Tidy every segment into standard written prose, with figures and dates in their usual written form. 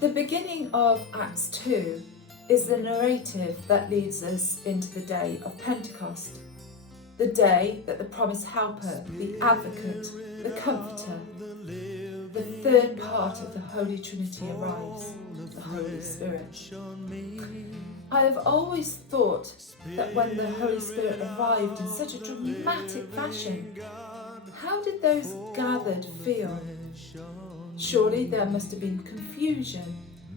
The beginning of Acts 2 is the narrative that leads us into the day of Pentecost, the day that the promised helper, the advocate, the comforter, the third part of the Holy Trinity arrives, the Holy Spirit. I have always thought that when the Holy Spirit arrived in such a dramatic fashion, how did those gathered feel? Surely there must have been confusion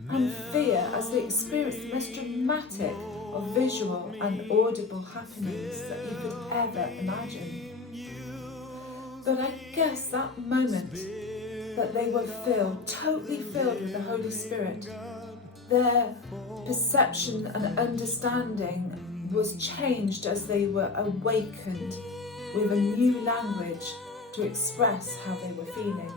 and fear as they experienced the most dramatic of visual and audible happenings that you could ever imagine. But I guess that moment that they were totally filled with the Holy Spirit, their perception and understanding was changed as they were awakened with a new language to express how they were feeling.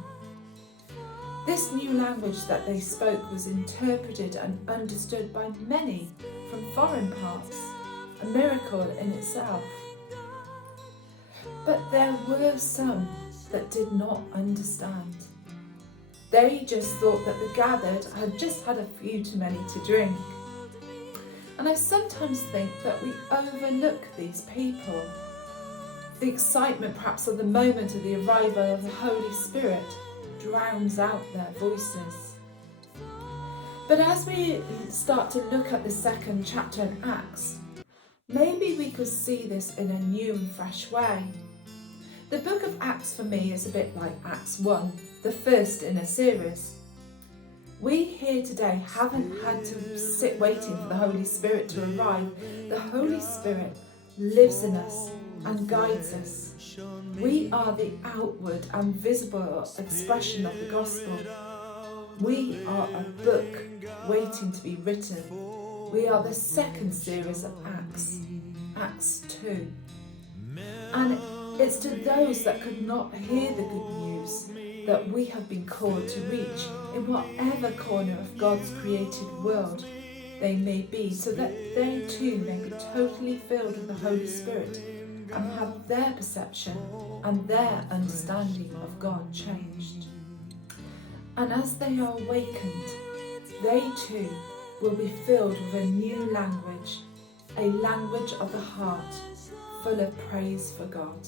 This new language that they spoke was interpreted and understood by many from foreign parts, a miracle in itself. But there were some that did not understand. They just thought that the gathered had just had a few too many to drink. And I sometimes think that we overlook these people. The excitement perhaps of the moment of the arrival of the Holy Spirit drowns out their voices. But as we start to look at the second chapter in Acts, maybe we could see this in a new and fresh way. The book of Acts for me is a bit like Acts 1, the first in a series. We here today haven't had to sit waiting for the Holy Spirit to arrive. The Holy Spirit lives in us and guides us. We are the outward and visible expression of the gospel. We are a book waiting to be written. We are the second series of Acts, Acts 2. And it's to those that could not hear the good news that we have been called to reach in whatever corner of God's created world they may be, so that they too may be totally filled with the Holy Spirit and have their perception and their understanding of God changed. And as they are awakened, they too will be filled with a new language, a language of the heart, full of praise for God.